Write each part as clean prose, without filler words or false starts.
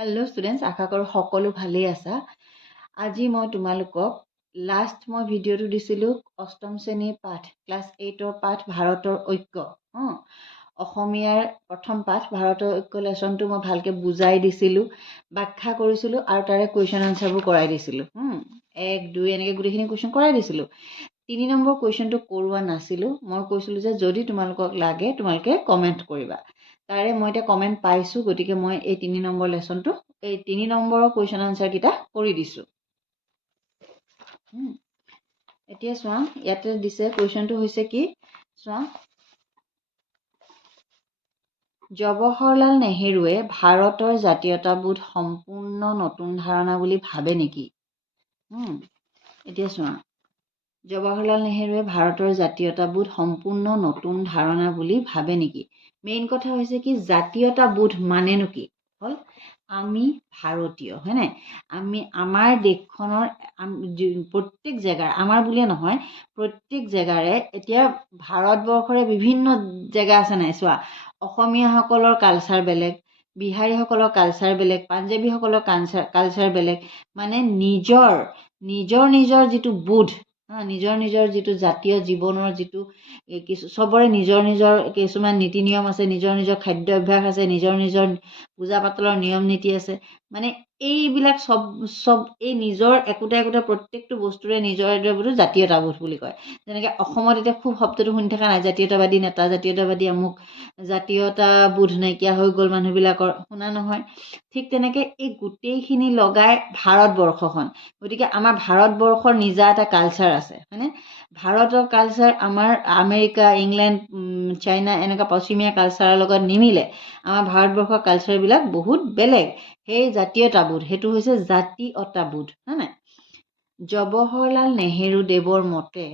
Hello' students, আশা কৰোঁ সকলো ভালেই আছা। আজি মই তোমালোকক মই ভিডিঅ'টো দিছিলোঁ অষ্টম শ্ৰেণীৰ পাঠ ক্লাছ 8ৰ পাঠ ভাৰতৰ ঐক্য। অসমীয়াৰ প্ৰথম পাঠ ভাৰতৰ ঐক্য লেচনটো মই ভালকৈ বুজাই দিছিলোঁ, ব্যাখ্যা কৰিছিলোঁ আৰু তাৰে কুৱেশ্যন আনচাৰবোৰ কৰাই দিছিলোঁ। 1, 2 এনেকৈ গোটেইখিনি কুৱেশ্যন কৰাই দিছিলোঁ। 3 নম্বৰ কুৱেশ্যনটো কৰোৱা নাছিলোঁ। মই কৈছিলোঁ যে যদি তোমালোকক লাগে তোমালোকে কমেণ্ট কৰিবা। তাৰে মই এতিয়া কমেণ্ট পাইছোঁ, গতিকে মই এই 3 নম্বৰ লেচনটো এই 3 নম্বৰৰ কুৱেশ্যন আনচাৰকেইটা কৰি দিছোঁ। এতিয়া চোৱা, ইয়াতে দিছে কুৱেশ্যনটো হৈছে কি চোৱা, জৱাহৰলাল নেহেৰুৱে ভাৰতৰ জাতীয়তাবোধ সম্পূৰ্ণ নতুন ধাৰণা বুলি ভাবে নেকি? এতিয়া চোৱা, জৱাহৰলাল নেহেৰুৱে ভাৰতৰ জাতীয়তাবোধ সম্পূৰ্ণ নতুন ধাৰণা বুলি ভাবে নেকি? মেইন কথা হৈছে কি, জাতীয়তাবোধ মানেনো কি? হ'ল আমি ভাৰতীয়, হয় নাই? আমি আমাৰ দেশখনৰ প্ৰত্যেক জেগাৰ, আমাৰ বুলিয়ে নহয় প্ৰত্যেক জেগাৰে, এতিয়া ভাৰতবৰ্ষৰে বিভিন্ন জেগা আছে নাই চোৱা, অসমীয়াসকলৰ কালচাৰ বেলেগ, বিহাৰীসকলৰ কালচাৰ বেলেগ, পাঞ্জাৱীসকলৰ কালচাৰ বেলেগ, মানে নিজৰ যিটো বোধ, নিজৰ যিটো জাতীয় জীৱনৰ যিটো চবৰে নিজৰ কিছুমান নীতি নিয়ম আছে, নিজৰ খাদ্যাভ্যাস আছে, নিজৰ পূজা পাতলৰ নিয়ম নীতি আছে। মানে এইবিলাক চব এই নিজৰ একোটা প্ৰত্যেকটো বস্তুৰে নিজৰ বোধ জাতীয়তাবোধ বুলি কয়। যেনেকৈ অসমত এতিয়া খুব শব্দটো শুনি থকা নাই, জাতীয়তাবাদী নেতা, জাতীয়তাবাদী আমুক, জাতীয়তাবোধ নাইকিয়া হৈ গ'ল মানুহবিলাকৰ, শুনা নহয়? ঠিক তেনেকৈ এই গোটেইখিনি লগাই ভাৰতবৰ্ষখন। গতিকে আমাৰ ভাৰতবৰ্ষৰ নিজা এটা কালচাৰ আছে, হয়নে? ভাৰতৰ কালচাৰ আমাৰ আমেৰিকা, ইংলেণ্ড, চাইনা এনেকুৱা পশ্চিমীয়া কালচাৰৰ লগত নিমিলে। আমাৰ ভাৰতবৰ্ষৰ কালচাৰবিলাক বহুত বেলেগ। সেই জাতীয়তাবোধ, সেইটো হৈছে জাতীয়তাবোধ, হয় নাই? জৱাহৰলাল নেহেৰু দেৱৰ মতে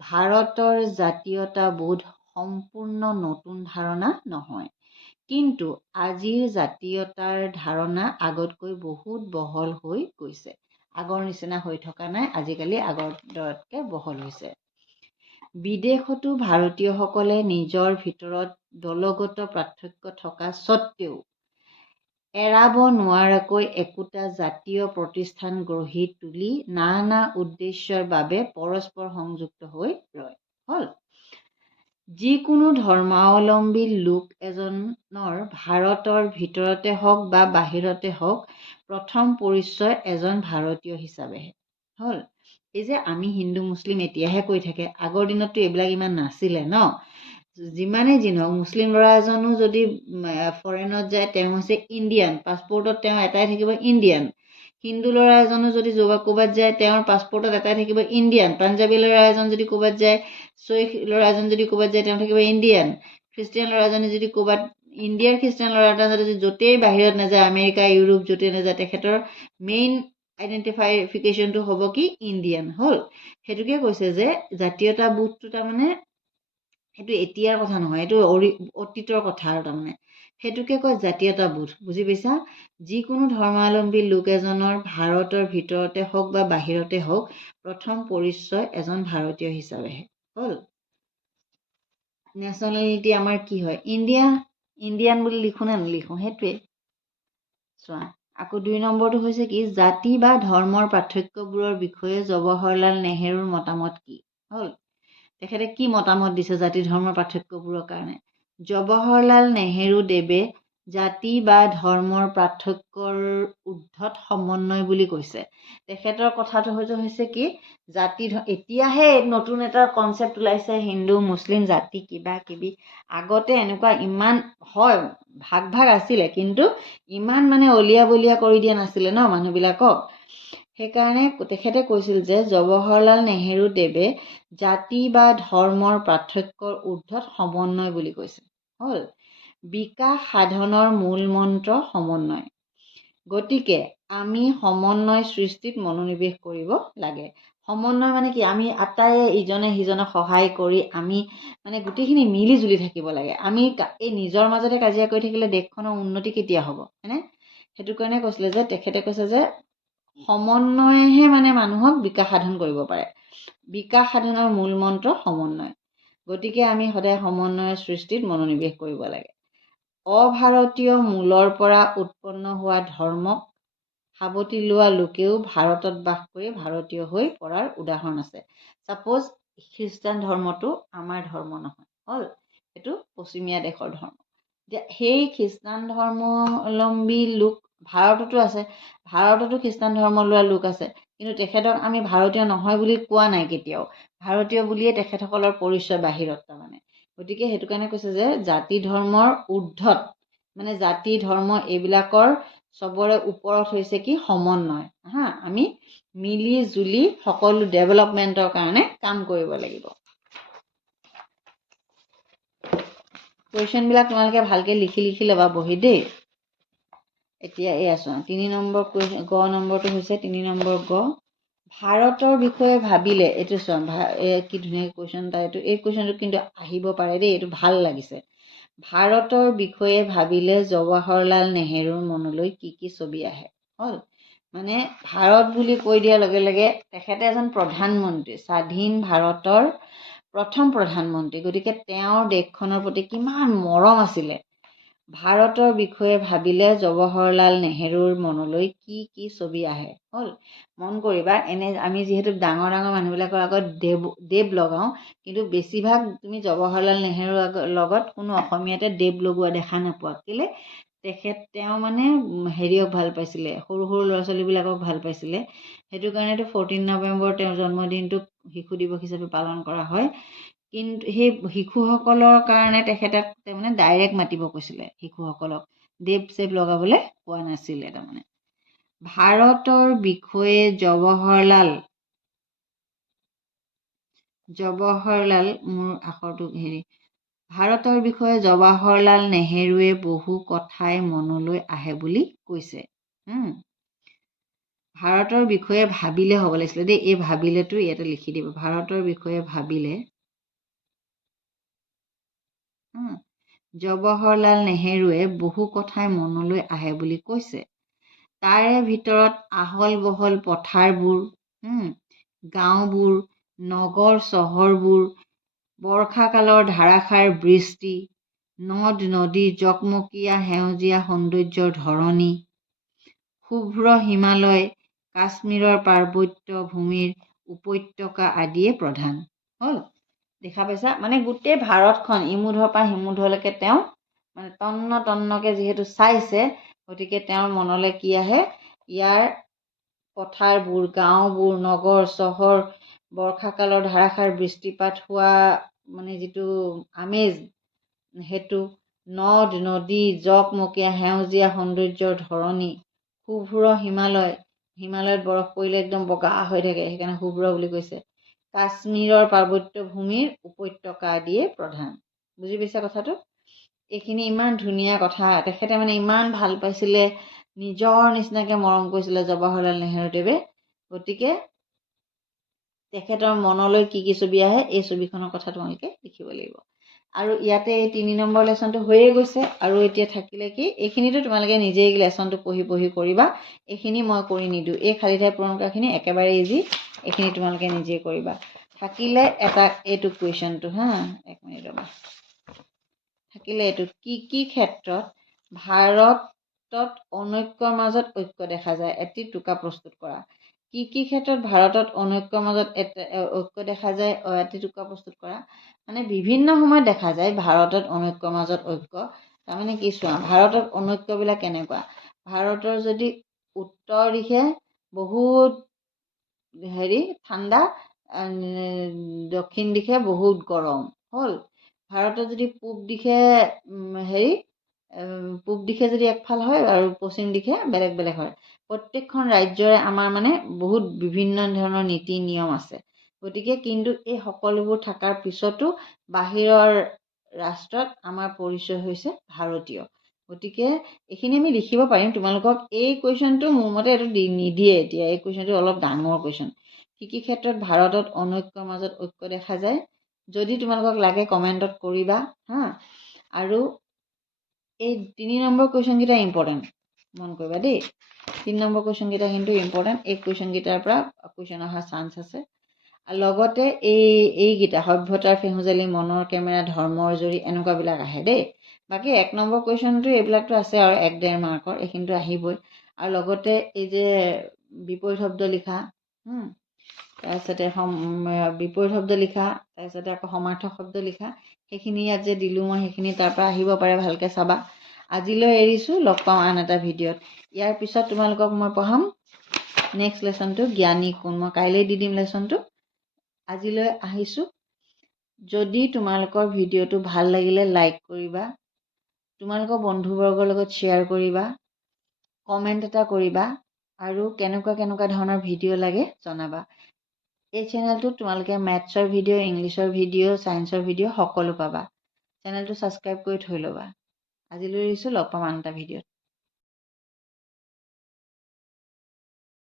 ভাৰতৰ জাতীয়তাবোধ সম্পূৰ্ণ নতুন ধাৰণা নহয়, কিন্তু আজিৰ জাতীয়তাৰ ধাৰণা আগতকৈ বহুত বহল হৈ গৈছে। আগৰ নিচিনা হৈ থকা নাই, আজিকালি আগৰ দৰতকৈ বহল হৈছে। বিদেশতো ভাৰতীয়সকলে নিজৰ ভিতৰত দলগত পাৰ্থক্য থকা স্বত্বেও এৰাব নোৱাৰাকৈ একোটা জাতীয় প্ৰতিষ্ঠান গঢ়ি তুলি নানা উদ্দেশ্যৰ বাবে পৰস্পৰ সংযুক্ত হৈ ৰয়। হ'ল, যিকোনো ধৰ্মাৱলম্বী লোক এজনৰ ভাৰতৰ ভিতৰতে হওক বা বাহিৰতে হওক প্ৰথম পৰিচয় এজন ভাৰতীয় হিচাপেহে। হ'ল, এই যে আমি হিন্দু মুছলিম এতিয়াহে কৈ থাকে, আগৰ দিনততো এইবিলাক ইমান নাছিলে ন। যিমানেই যি নহওক, মুছলিম ল'ৰা এজনো যদি ফৰেনত যায় তেওঁ হৈছে ইণ্ডিয়ান, পাছপৰ্টত তেওঁ এটাই থাকিব ইণ্ডিয়ান। হিন্দু ল'ৰা এজনো যদি ক'ৰবাত যায় তেওঁৰ পাছপৰ্টত এটাই থাকিব ইণ্ডিয়ান। পাঞ্জাৱী ল'ৰা এজন যদি ক'ৰবাত যায়, শৈখ ল'ৰা এজন যদি ক'ৰবাত যায় তেওঁ থাকিব ইণ্ডিয়ান। খ্ৰীষ্টিয়ান ল'ৰাজনে যদি ক'ৰবাত, ইণ্ডিয়াৰ খ্ৰীষ্টিয়ান ল'ৰা এটা যদি য'তেই বাহিৰত নাযায়, আমেৰিকা, ইউৰোপ য'তেই নাযায়, তেখেতৰ মেইন আইডেণ্টিফিকেশ্যনটো হ'ব কি ইণ্ডিয়ান। হ'ল, সেইটোকে কৈছে যে জাতীয়তাবোধটো তাৰমানে সেইটো এতিয়াৰ কথা নহয়, এইটো অতীতৰ কথা আৰু তাৰমানে সেইটোকে কয় জাতীয়তাবোধ। বুজি পাইছা? যিকোনো ধৰ্মাৱলম্বী লোক এজনৰ ভাৰতৰ ভিতৰতে হওক বা বাহিৰতে হওক প্ৰথম পৰিচয় এজন ভাৰতীয় হিচাপেহে। হ'ল, নেশ্যনেলিটি আমাৰ কি হয়? ইণ্ডিয়ান বুলি লিখোঁ নে নিলিখোঁ? সেইটোৱে চোৱা। আকৌ 2 নম্বৰটো হৈছে কি, জাতি বা ধৰ্মৰ পাৰ্থক্যবোৰৰ বিষয়ে জৱাহৰলাল নেহেৰুৰ মতামত কি? হ'ল, তেখেতে কি মতামত দিছে জাতি ধৰ্মৰ পাৰ্থক্যবোৰৰ কাৰণে? জৱাহৰলাল নেহেৰু দেৱে জাতি বা ধৰ্মৰ পাৰ্থক্যৰ ঊৰ্ধত সমন্বয় বুলি কৈছে। তেখেতৰ কথাটো হৈছে কি, এতিয়াহে নতুন এটা কনচেপ্ট ওলাইছে, হিন্দু মুছলিম জাতি কিবা কিবি। আগতে এনেকুৱা ইমান হয় ভাগ আছিলে, কিন্তু ইমান মানে অলিয়া বলিয়া কৰি দিয়া নাছিলে ন মানুহবিলাকক। সেইকাৰণে তেখেতে কৈছিল যে জৱাহৰলাল নেহেৰু দেৱে জাতি বা ধৰ্মৰ পাৰ্থক্যৰ ঊৰ্ধত সমন্বয় বুলি কৈছে। হ'ল, বিকাশ সাধনৰ মূল মন্ত্ৰ সমন্বয়। গতিকে আমি সমন্বয় সৃষ্টিত মনোনিৱেশ কৰিব লাগে। সমন্বয় মানে কি, আমি আটাইয়ে ইজনে সিজনক সহায় কৰি আমি মানে গোটেইখিনি মিলি জুলি থাকিব লাগে। আমি এই নিজৰ মাজতে কাজিয়া কৰি থাকিলে দেশখনৰ উন্নতি কেতিয়া হ'ব, হয়নে? সেইটো কাৰণে কৈছিলে যে, তেখেতে কৈছে যে সমন্বয়েহে মানে মানুহক বিকাশ সাধন কৰিব পাৰে। বিকাশ সাধনৰ মূল মন্ত্ৰ সমন্বয়। গতিকে আমি সদায় সমন্বয়ৰ সৃষ্টিত মনোনিৱেশ কৰিব লাগে। অভাৰতীয় মূলৰ পৰা উৎপন্ন হোৱা ধৰ্মক সাৱটি লোৱা লোকেও ভাৰতত বাস কৰি ভাৰতীয় হৈ পৰাৰ উদাহৰণ আছে। ছাপ'জ খ্ৰীষ্টান ধৰ্মটো আমাৰ ধৰ্ম নহয়, হ'ল এইটো পশ্চিমীয়া দেশৰ ধৰ্ম। এতিয়া সেই খ্ৰীষ্টান ধৰ্মাৱলম্বী লোক ভাৰততো আছে, ভাৰততো খ্ৰীষ্টান ধৰ্ম লোৱা লোক আছে, কিন্তু তেখেতক আমি ভাৰতীয় নহয় বুলি কোৱা নাই কেতিয়াও, ভাৰতীয় বুলিয়ে তেখেতসকলৰ পৰিচয় বাহিৰত তাৰমানে। গতিকে সেইটো কাৰণে কৈছে যে জাতি ধৰ্মৰ ঊৰ্ধত, মানে জাতি ধৰ্ম এইবিলাকৰ চবৰে ওপৰত হৈছে কি সমন্বয়। আমি মিলি জুলি সকলো ডেভেলপমেণ্টৰ কাৰণে কাম কৰিব লাগিব। কুৱেশ্যনবিলাক তোমালোকে ভালকৈ লিখি ল'বা বহি দেই। এতিয়া এই আছো 3 নম্বৰ কুৱেশ্যন, গ নম্বৰটো হৈছে 3 নম্বৰ গ, ভাৰতৰ বিষয়ে ভাবিলে, এইটো চোৱা কি ধুনীয়া কুৱেশ্যন এটা, এই কুৱেশ্যনটো কিন্তু আহিব পাৰে দেই, এইটো ভাল লাগিছে। ভাৰতৰ বিষয়ে ভাবিলে জৱাহৰলাল নেহেৰুৰ মনলৈ কি কি ছবি আহে? হ'ল মানে ভাৰত বুলি কৈ দিয়াৰ লগে লগে তেখেতে এজন প্ৰধানমন্ত্ৰী, স্বাধীন ভাৰতৰ প্ৰথম প্ৰধানমন্ত্ৰী, গতিকে তেওঁৰ দেশখনৰ প্ৰতি কিমান মৰম আছিলে। ভাৰতৰ বিষয়ে ভাবিলে জৱাহৰলাল নেহেৰুৰ মনলৈ কি কি ছবি আহে? হ'ল মন কৰিবা, এনে আমি যিহেতু ডাঙৰ ডাঙৰ মানুহবিলাকৰ আগত দেৱ লগাওঁ, কিন্তু বেছিভাগ তুমি জৱাহৰলাল নেহেৰুৰ লগত কোনো অসমীয়াতে দেৱ লগোৱা দেখা নোপোৱা। কেলে? তেওঁ মানে হেৰিয়ক ভাল পাইছিলে, সৰু সৰু ল'ৰা ছোৱালীবিলাকক ভাল পাইছিলে, সেইটো কাৰণেতো 14 নৱেম্বৰ তেওঁৰ জন্মদিনটোক শিশু দিৱস হিচাপে পালন কৰা হয়। কিন্তু সেই শিশুসকলৰ কাৰণে তেখেতক তাৰমানে ডাইৰেক্ট মাতিব কৈছিলে, শিশুসকলক দেৱ চেৱ লগাবলৈ কোৱা নাছিলে তাৰমানে। ভাৰতৰ বিষয়ে জৱাহৰলাল মোৰ আখৰটো ভাৰতৰ বিষয়ে জৱাহৰলাল নেহেৰুৱে বহু কথাই মনলৈ আহে বুলি কৈছে। ভাৰতৰ বিষয়ে ভাবিলে হ'ব লাগিছিলে দেই, এই ভাবিলেতো ইয়াতে লিখি দিব, ভাৰতৰ বিষয়ে ভাবিলে জৱাহৰলাল নেহেৰুৱে বহু কথাই মনলৈ আহে বুলি কৈছে। তাৰে ভিতৰত আহল বহল পথাৰবোৰ, গাঁওবোৰ, নগৰ চহৰবোৰ, বৰ্ষাকালৰ ধাৰাসাৰ বৃষ্টি, নদ নদী, জকমকীয়া সেউজীয়া সৌন্দৰ্যৰ ধৰণী, শুভ্ৰ হিমালয়, কাশ্মীৰৰ পাৰ্বত্য ভূমিৰ উপত্যকা আদিয়ে প্ৰধান। হ'ল দেখা পাইছা, মানে গোটেই ভাৰতখন ইমূধৰ পৰা সিমূধলৈকে তেওঁ মানে তন্নকে যিহেতু চাইছে, গতিকে তেওঁৰ মনলৈ কি আহে? ইয়াৰ পথাৰবোৰ, গাঁওবোৰ, নগৰ চহৰ, বৰ্ষাকালৰ ধাৰাসাৰ বৃষ্টিপাত হোৱা মানে যিটো আমেজ, সেইটো নদ নদী, জকমকীয়া সেউজীয়া সৌন্দৰ্যৰ ধৰণী, শুভ্ৰ হিমালয়ত বৰফ পৰিলে একদম বগা হৈ থাকে, সেইকাৰণে শুভ্ৰ বুলি কৈছে, কাশ্মীৰৰ পাৰ্বত্য ভূমিৰ উপত্যকা আদিয়ে প্ৰধান। বুজি পাইছা কথাটো? এইখিনি ইমান ধুনীয়া কথা, তেখেতে মানে ইমান ভাল পাইছিলে, নিজৰ নিচিনাকৈ মৰম কৰিছিলে জৱাহৰলাল নেহেৰুদেৱে। গতিকে তেখেতৰ মনলৈ কি কি ছবি আহে, এই ছবিখনৰ কথা তোমালোকে লিখিব লাগিব। আৰু ইয়াতে এই 3 নম্বৰ লেচনটো হৈয়ে গৈছে, আৰু এতিয়া থাকিলে কি, এইখিনিতো তোমালোকে নিজেই লেচনটো পঢ়ি কৰিবা, এইখিনি মই কৰি নিদিওঁ, এই খালী ঠাই পূৰণ কৰাখিনি একেবাৰে ইজি, এইখিনি তোমালোকে নিজেই কৰিবা। থাকিলে এটা এইটো কুৱেশ্যনটো, এক মিনিট ৰ'বা, থাকিলে এইটো কি কি ক্ষেত্ৰত ভাৰতত অনৈক্যৰ মাজত ঐক্য দেখা যায়, এটি টোকা প্ৰস্তুত কৰা। কি কি ক্ষেত্ৰত ভাৰতত অনৈক্যৰ মাজত ঐক্য দেখা যায়, এটি টোকা প্ৰস্তুত কৰা। মানে বিভিন্ন সময়ত দেখা যায় ভাৰতত অনৈক্যৰ মাজত ঐক্য, তাৰমানে কি চোৱা, ভাৰতত অনৈক্যবিলাক কেনেকুৱা, ভাৰতৰ যদি উত্তৰ দিশে বহুত ঠাণ্ডা, দক্ষিণ দিশে বহুত গৰম, হ'ল ভাৰতৰ যদি পূব দিশে যদি একফাল হয় আৰু পশ্চিম দিশে বেলেগ বেলেগ হয়। প্ৰত্যেকখন ৰাজ্যৰে আমাৰ মানে বহুত বিভিন্ন ধৰণৰ নীতি নিয়ম আছে। গতিকে কিন্তু এই সকলোবোৰ থকাৰ পিছতো বাহিৰৰ ৰাষ্ট্ৰত আমাৰ পৰিচয় হৈছে ভাৰতীয়। গতিকে এইখিনি আমি লিখিব পাৰিম। তোমালোকক এই কুৱেশ্যনটো মোৰ মতে এইটো নিদিয়ে এতিয়া, এই কুৱেশ্যনটো অলপ ডাঙৰ কুৱেশ্যন। কি কি ক্ষেত্ৰত ভাৰতত অনৈক্যৰ মাজত ঐক্য দেখা যায়, যদি তোমালোকক লাগে কমেণ্টত কৰিবা। আৰু এই 3 নম্বৰ কুৱেশ্যনকেইটা ইম্পৰ্টেণ্ট, মন কৰিবা দেই। 3 নম্বৰ কুৱেশ্যনকেইটা কিন্তু ইম্পৰ্টেণ্ট, এই কুৱেশ্যনকেইটাৰ পৰা কুৱেশ্যন অহাৰ চান্স আছে। আৰু লগতে এইকেইটা সভ্যতাৰ ফেহুজালি, মনৰ কেমেৰা, ধৰ্মৰ জৰি, এনেকুৱাবিলাক আহে দেই। বাকী 1 নম্বৰ কুৱেশ্যনটো এইবিলাকতো আছে আৰু 1.5 মাৰ্কৰ, এইখিনিতো আহিবই। আৰু লগতে এই যে বিপৰীত শব্দ লিখা, তাৰপিছতে বিপৰীত শব্দ লিখা, তাৰপিছতে আকৌ সমাৰ্থক শব্দ লিখা, সেইখিনি ইয়াত যে দিলোঁ মই, সেইখিনি তাৰ পৰা আহিব পাৰে, ভালকৈ চাবা। আজিলৈ এৰিছোঁ, লগ পাওঁ আন এটা ভিডিঅ'ত। ইয়াৰ পিছত তোমালোকক মই পঢ়াম নেক্সট লেচনটো জ্ঞানী কোন। মই কাইলৈ দি দিম লেচনটো। আজিলৈ আহিছোঁ। যদি তোমালোকৰ ভিডিঅ'টো ভাল লাগিলে লাইক কৰিবা, তোমালোকৰ বন্ধুবৰ্গৰ লগত শ্বেয়াৰ কৰিবা, কমেণ্ট এটা কৰিবা, আৰু কেনেকুৱা ধৰণৰ ভিডিঅ' লাগে জনাবা। এই চেনেলটোত তোমালোকে মেথছৰ ভিডিঅ', ইংলিছৰ ভিডিঅ', ছায়েন্সৰ ভিডিঅ' সকলো পাবা। চেনেলটো ছাবস্ক্ৰাইব কৰি থৈ ল'বা। আজিলৈ এৰিছোঁ, লগ পাম আন এটা ভিডিঅ'ত।